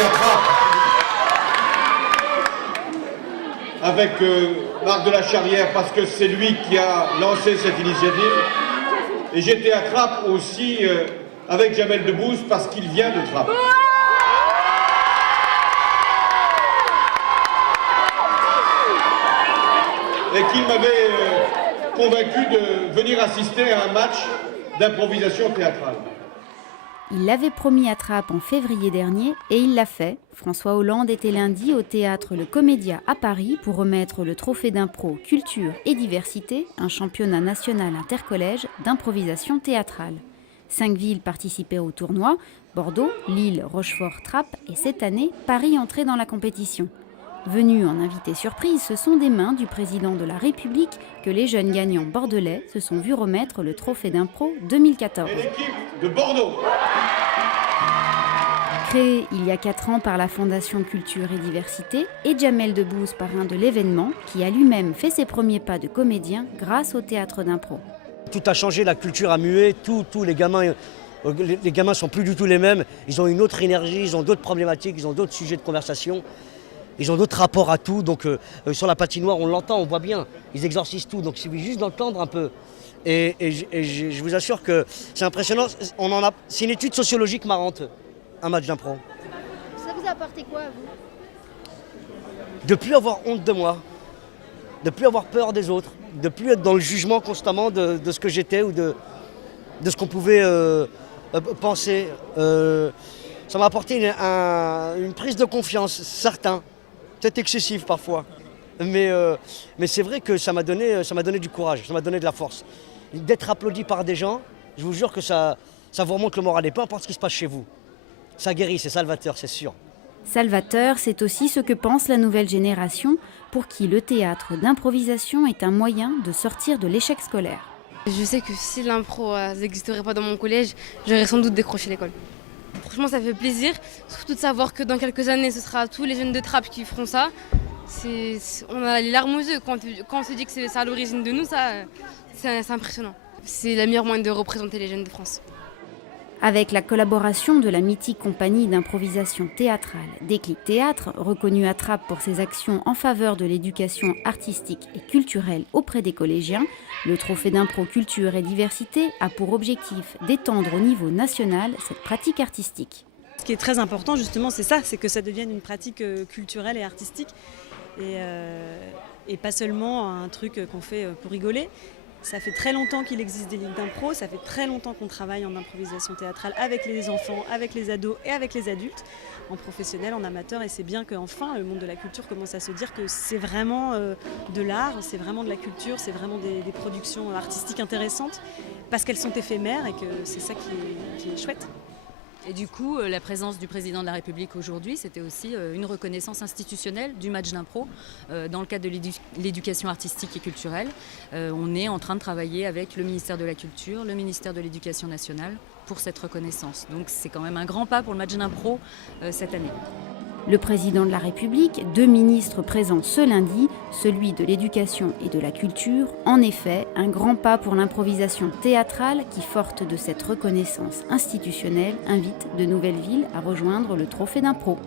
à Trappes avec Marc de la Charrière parce que c'est lui qui a lancé cette initiative. Et j'étais à Trappes aussi avec Jamel Debbouze parce qu'il vient de Trappes. Et qu'il m'avait convaincu de venir assister à un match d'improvisation théâtrale. Il l'avait promis à Trappes en février dernier et il l'a fait. François Hollande était lundi au théâtre Le Comédia à Paris pour remettre le trophée d'impro Culture et Diversité, un championnat national intercollège d'improvisation théâtrale. 5 villes participaient au tournoi, Bordeaux, Lille, Rochefort, Trappes et cette année, Paris entrait dans la compétition. Venus en invité surprise, ce sont des mains du président de la République que les jeunes gagnants bordelais se sont vus remettre le trophée d'impro 2014. Et l'équipe de Bordeaux. Créé il y a 4 ans par la Fondation Culture et Diversité et Jamel Debbouze, parrain de l'événement, qui a lui-même fait ses premiers pas de comédien grâce au théâtre d'impro. Tout a changé, la culture a mué, tous les gamins ne sont plus du tout les mêmes. Ils ont une autre énergie, ils ont d'autres problématiques, ils ont d'autres sujets de conversation. Ils ont d'autres rapports à tout, donc sur la patinoire on l'entend, on voit bien, ils exorcisent tout, donc il suffit juste d'entendre un peu. Et je vous assure que c'est impressionnant, c'est une étude sociologique marrante, un match d'impro. Ça vous a apporté quoi à vous? De ne plus avoir honte de moi, de ne plus avoir peur des autres, de ne plus être dans le jugement constamment de ce que j'étais ou de ce qu'on pouvait penser. Ça m'a apporté une prise de confiance, certain. Peut-être excessive parfois, mais c'est vrai que ça m'a donné du courage, ça m'a donné de la force. D'être applaudi par des gens, je vous jure que ça vous remonte le moral et peu importe ce qui se passe chez vous. Ça guérit, c'est salvateur, c'est sûr. Salvateur, c'est aussi ce que pense la nouvelle génération, pour qui le théâtre d'improvisation est un moyen de sortir de l'échec scolaire. Je sais que si l'impro n'existerait pas dans mon collège, j'aurais sans doute décroché l'école. Franchement, ça fait plaisir, surtout de savoir que dans quelques années, ce sera tous les jeunes de Trappes qui feront ça. On a les larmes aux yeux quand on se dit que c'est ça à l'origine de nous, c'est impressionnant. C'est la meilleure moyen de représenter les jeunes de France. Avec la collaboration de la mythique compagnie d'improvisation théâtrale Déclic Théâtre, reconnue à Trappes pour ses actions en faveur de l'éducation artistique et culturelle auprès des collégiens, le trophée d'impro Culture et Diversité a pour objectif d'étendre au niveau national cette pratique artistique. Ce qui est très important justement, c'est ça, c'est que ça devienne une pratique culturelle et artistique et pas seulement un truc qu'on fait pour rigoler. Ça fait très longtemps qu'il existe des ligues d'impro, ça fait très longtemps qu'on travaille en improvisation théâtrale avec les enfants, avec les ados et avec les adultes, en professionnel, en amateur, et c'est bien qu'enfin le monde de la culture commence à se dire que c'est vraiment de l'art, c'est vraiment de la culture, c'est vraiment des productions artistiques intéressantes, parce qu'elles sont éphémères et que c'est ça qui est chouette. Et du coup, la présence du président de la République aujourd'hui, c'était aussi une reconnaissance institutionnelle du match d'impro dans le cadre de l'éducation artistique et culturelle. On est en train de travailler avec le ministère de la Culture, le ministère de l'Éducation nationale pour cette reconnaissance. Donc c'est quand même un grand pas pour le match d'impro cette année. Le président de la République, 2 ministres présents ce lundi, celui de l'Éducation et de la Culture, en effet, un grand pas pour l'improvisation théâtrale qui, forte de cette reconnaissance institutionnelle, invite de nouvelles villes à rejoindre le trophée d'impro.